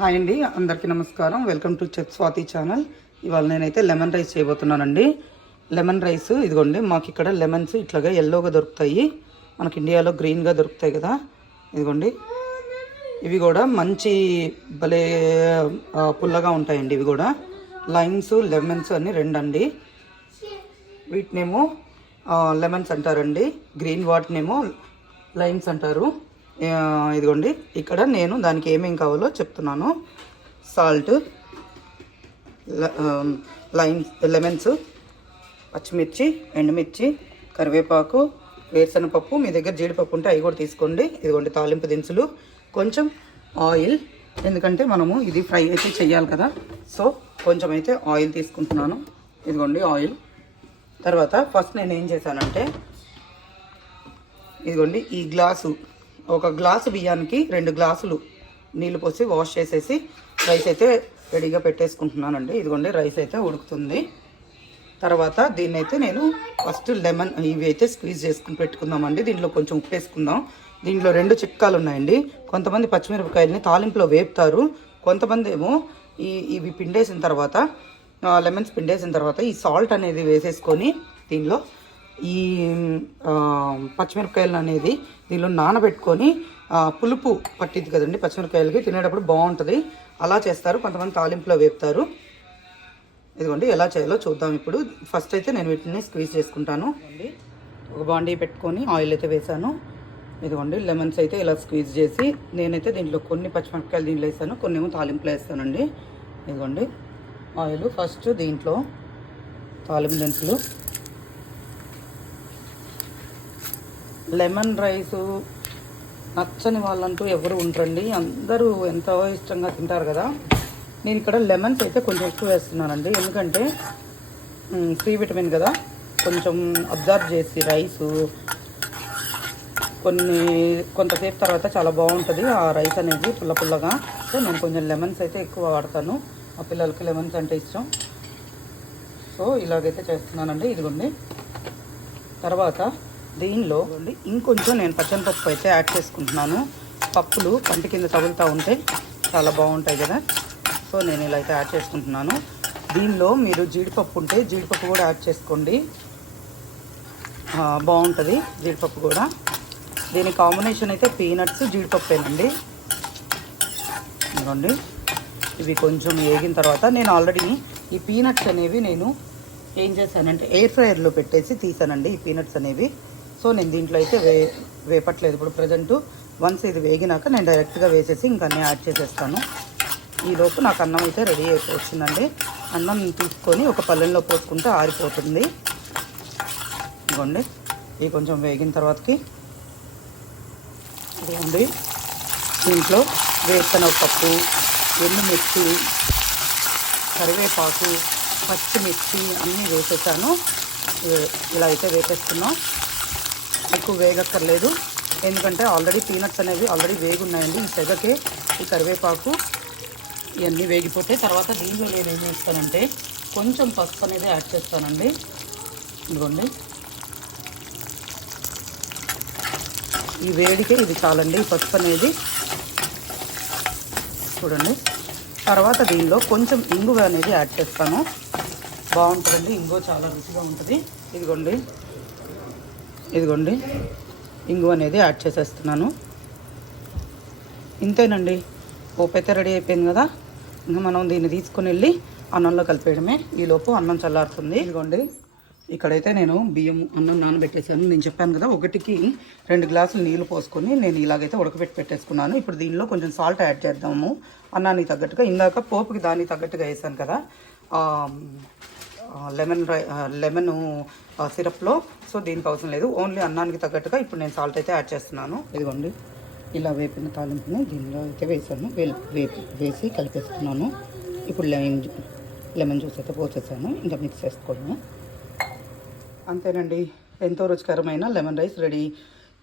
Hi అండి, అందరికీ నమస్కారం. Welcome to chef Swathi channel. ఇవాళ నేనైతే లెమన్ రైస్ చేయబోతున్నానండి. లెమన్ రైస్ ఇదిగోండి, మాకు ఇక్కడ లెమన్స్ ఇట్లాగా ఎల్లోగా దొరుకుతాయి. మనకి ఇండియాలో గ్రీన్గా దొరుకుతాయి కదా, ఇదిగోండి. ఇవి కూడా మంచి భలే పుల్లగా ఉంటాయండి. ఇవి కూడా లైమ్స్ లెమన్స్ అన్ని రెండండి. వీటినేమో లెమన్స్ అంటారండి, గ్రీన్ వాటినేమో లైమ్స్ అంటారు. ఇదిగోండి, ఇక్కడ నేను దానికి ఏమేం కావాలో చెప్తున్నాను. సాల్ట్, లైమ్స్, లెమన్స్, పచ్చిమిర్చి, ఎండుమిర్చి, కరివేపాకు, వేరుశనగపప్పు, మీ దగ్గర జీడిపప్పు ఉంటే అవి కూడా తీసుకోండి. ఇదిగోండి తాలింపు దినుసులు, కొంచెం ఆయిల్, ఎందుకంటే మనము ఇది ఫ్రై అయితే చెయ్యాలి కదా, సో కొంచెం అయితే ఆయిల్ తీసుకుంటున్నాను. ఇదిగోండి ఆయిల్. తర్వాత ఫస్ట్ నేను ఏం చేశానంటే, ఇదిగోండి ఈ గ్లాసు, ఒక గ్లాసు బియ్యానికి 2 గ్లాసులు నీళ్ళు పోసి వాష్ చేసేసి రైస్ అయితే రెడీగా పెట్టేసుకుంటున్నానండి. ఇదిగోండి రైస్ అయితే ఉడుకుతుంది. తర్వాత దీన్ని అయితే నేను ఫస్ట్ లెమన్ ఇవి అయితే స్క్వీజ్ చేసుకుని పెట్టుకుందామండి. దీంట్లో కొంచెం ఉప్పు వేసుకుందాం. దీంట్లో 2 చిట్కాలు ఉన్నాయండి. కొంతమంది పచ్చిమిరపకాయలని తాలింపులో వేపుతారు, కొంతమంది ఏమో ఇవి పిండేసిన తర్వాత, లెమన్స్ పిండేసిన తర్వాత ఈ సాల్ట్ అనేది వేసేసుకొని దీనిలో ఈ పచ్చిమిరపకాయలు అనేది దీనిలో నానబెట్టుకొని పులుపు పట్టింది కదండి పచ్చిమిరపకాయలకి, తినేటప్పుడు బాగుంటుంది. అలా చేస్తారు, కొంతమంది తాలింపులో వేపుతారు. ఇదిగోండి ఎలా చేయాలో చూద్దాం ఇప్పుడు. ఫస్ట్ అయితే నేను వీటిని స్క్వీజ్ చేసుకుంటాను. ఒక బాండీ పెట్టుకొని ఆయిల్ అయితే వేసాను. ఇదిగోండి లెమన్స్ అయితే ఇలా స్క్వీజ్ చేసి, నేనైతే దీంట్లో కొన్ని పచ్చిమిరపకాయలు దీంట్లో వేసాను, కొన్ని ఏమో తాలింపులో వేస్తానండి. ఇదిగోండి ఆయిల్. ఫస్ట్ దీంట్లో తాలింపు దినుసులు, లెమన్ రైసు నచ్చని వాళ్ళంటూ ఎవరు ఉంటారండి, అందరూ ఎంతో ఇష్టంగా తింటారు కదా. నేను ఇక్కడ లెమన్స్ అయితే కొంచెం ఎక్కువ వేస్తున్నానండి, ఎందుకంటే విటమిన్ కదా, కొంచెం అబ్జర్వ్ చేసి రైసు కొంతసేపు తర్వాత చాలా బాగుంటుంది ఆ రైస్ అనేది పుల్ల పుల్లగా. సో నేను కొంచెం లెమన్స్ అయితే ఎక్కువ వాడతాను, ఆ పిల్లలకి లెమన్స్ అంటే ఇష్టం. సో ఇలాగైతే చేస్తున్నానండి. ఇదిగోండి తర్వాత దీనిలో ఇంకొంచెం నేను పచ్చనిపప్పు అయితే యాడ్ చేసుకుంటున్నాను. పప్పులు కంటి కింద తగులుతూ ఉంటే చాలా బాగుంటాయి కదా, సో నేను ఇలా అయితే యాడ్ చేసుకుంటున్నాను. దీనిలో మీరు జీడిపప్పు ఉంటే జీడిపప్పు కూడా యాడ్ చేసుకోండి, బాగుంటుంది జీడిపప్పు కూడా. దీని కాంబినేషన్ అయితే పీనట్స్ జీడిపప్పేనండి. ఇదిగోండి ఇవి కొంచెం వేగిన తర్వాత, నేను ఆల్రెడీ ఈ పీనట్స్ అనేవి నేను ఏం చేశానంటే ఎయిర్ ఫ్రైయర్లో పెట్టేసి తీసానండి ఈ పీనట్స్ అనేవి. సో నేను దీంట్లో అయితే వేపట్లేదు ఇప్పుడు ప్రజెంటు. వన్స్ ఇది వేగినాక నేను డైరెక్ట్గా వేసేసి ఇంకా అన్నీ యాడ్ చేసేస్తాను. ఈలోపు నాకు అన్నం అయితే రెడీ అయిపోయి వచ్చిందండి. అన్నం తీసుకొని ఒక పళ్ళెంలో పోసుకుంటే ఆరిపోతుంది. ఇదిగోండి ఇవి కొంచెం వేగిన తర్వాతకి ఇదిగోండి దీంట్లో వేరుశనగపప్పు, ఎండుమిర్చి, కరివేపాకు, పచ్చిమిర్చి అన్నీ వేసేసాను. ఇలా అయితే వేసేస్తున్నాం. ఎక్కువ వేగక్కర్లేదు, ఎందుకంటే ఆల్రెడీ పీనట్స్ అనేవి ఆల్రెడీ వేగున్నాయండి. ఈ తెగకే ఈ కరివేపాకు ఇవన్నీ వేగిపోతే తర్వాత దీనిలో నేను ఏం చేస్తానంటే కొంచెం పసుపు అనేది యాడ్ చేస్తానండి. ఇదిగోండి ఈ వేడికే ఇది చాలండి, పసుపు అనేది. చూడండి తర్వాత దీనిలో కొంచెం ఇంగువ అనేది యాడ్ చేస్తాను, బాగుంటుందండి. ఇంగువ చాలా రుచిగా ఉంటుంది. ఇదిగోండి ఇంగువ అనేది యాడ్ చేసేస్తున్నాను. ఇంతేనండి, పోపు అయితే రెడీ అయిపోయింది కదా. ఇంకా మనం దీన్ని తీసుకొని వెళ్ళి అన్నంలో కలిపేయడమే. ఈలోపు అన్నం చల్లారుతుంది. ఇదిగోండి ఇక్కడైతే నేను అన్నం నానబెట్టేసాను. నేను చెప్పాను కదా, 1కి 2 గ్లాసులు నీళ్ళు పోసుకొని నేను ఇలాగైతే ఉడకబెట్టి పెట్టేసుకున్నాను. ఇప్పుడు దీనిలో కొంచెం సాల్ట్ యాడ్ చేద్దాము అన్నానికి తగ్గట్టుగా. ఇందాక పోపుకి దానికి తగ్గట్టుగా వేసాను కదా లెమన్ సిరప్లో, సో దీనికి అవసరం లేదు, ఓన్లీ అన్నానికి తగ్గట్టుగా ఇప్పుడు నేను సాల్ట్ అయితే యాడ్ చేస్తున్నాను. ఇదిగోండి ఇలా వేపిన తాలింపుని దీనిలో అయితే వేసాను, వేసి కలిపేస్తున్నాను. ఇప్పుడు లెమన్ జ్యూస్ అయితే పోసేసాను, ఇంకా మిక్స్ చేసుకోవడము. అంతేనండి, ఎంతో రుచికరమైన లెమన్ రైస్ రెడీ.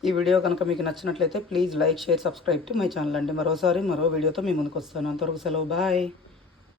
ఈ వీడియో కనుక మీకు నచ్చినట్లయితే please like, share, subscribe to my channel అండి. మరో వీడియోతో మీ ముందుకు వస్తాను. అంతవరకు సెలవు, బాయ్.